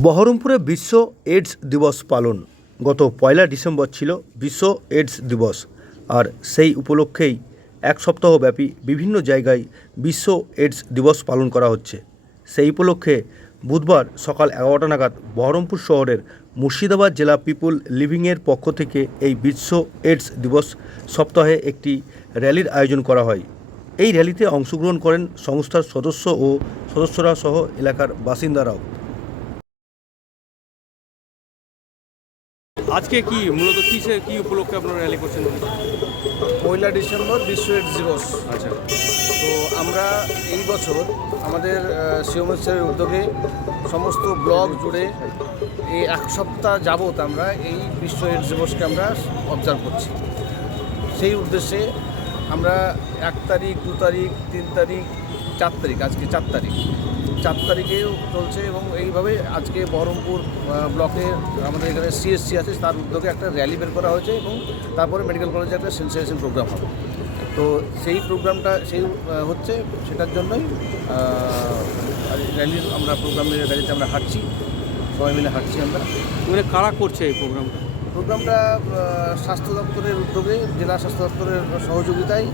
বহরমপুরে বিশ্ব এইডস দিবস পালন। গত পয়লা ডিসেম্বর ছিল বিশ্ব এইডস দিবস। আর সেই উপলক্ষেই এক সপ্তাহব্যাপী বিভিন্ন জায়গায় বিশ্ব এইডস দিবস পালন করা হচ্ছে। সেই উপলক্ষে বুধবার সকাল এগারোটা নাগাদ বহরমপুর শহরের মুর্শিদাবাদ জেলা পিপুল লিভিংয়ের পক্ষ থেকে এই বিশ্ব এইডস দিবস সপ্তাহে একটি র্যালির আয়োজন করা হয়। এই র্যালিতে অংশগ্রহণ করেন সংস্থার সদস্য ও সদস্যরা সহ এলাকার বাসিন্দারাও। আজকে কি মূলত কিসে কি উপলক্ষে আপনারা র্যালি করছেন? পয়লা ডিসেম্বর বিশ্ব এইডস দিবস। আচ্ছা। তো আমরা এই বছর আমাদের শিওমের স্যারের উদ্যোগে সমস্ত ব্লগ জুড়ে এই এক সপ্তাহ যাবত আমরা এই বিশ্ব এইডস দিবসকে আমরা অবজার্ভ করছি। সেই উদ্দেশ্যে আমরা এক তারিখ দু তারিখ তিন তারিখ চার তারিখ আজকে চার তারিখ। চার তারিখেও চলছে এবং এইভাবে আজকে বহরমপুর ব্লকে আমাদের এখানে সিএসসি আছে তার উদ্যোগে একটা র্যালি বের করা হয়েছে এবং তারপরে মেডিকেল কলেজে একটা সেন্সিটাইজেশন প্রোগ্রাম হবে। তো সেই প্রোগ্রামটা সেই হচ্ছে সেটার জন্যই র্যালির আমরা প্রোগ্রামের র্যালিতে আমরা হাঁটছি সবাই মিলে হাঁটছি আমরা। মানে কারা করছে এই প্রোগ্রামটা? প্রোগ্রামটা স্বাস্থ্য দপ্তরের উদ্যোগে জেলা স্বাস্থ্য দপ্তরের সহযোগিতায়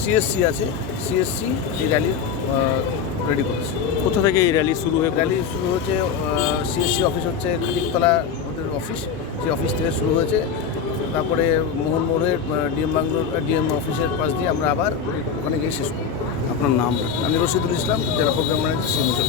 সিএসসি আছে সিএসসি এই র্যালির রেডি করেছে। কোথা থেকে এই র্যালি শুরু হয়ে র্যালি শুরু হয়েছে সিএসসি অফিস হচ্ছে খাটিকতলা ওদের অফিস সেই অফিস থেকে শুরু হয়েছে। তারপরে মোহন মোড়ের ডিএম বাংলোর ডিএম অফিসের পাশ দিয়ে আমরা আবার ওখানে গিয়ে শেষ করব। আপনার নাম? আমি রশিদুল ইসলাম জেলা প্রোগ্রাম ম্যানেজার শিবমচল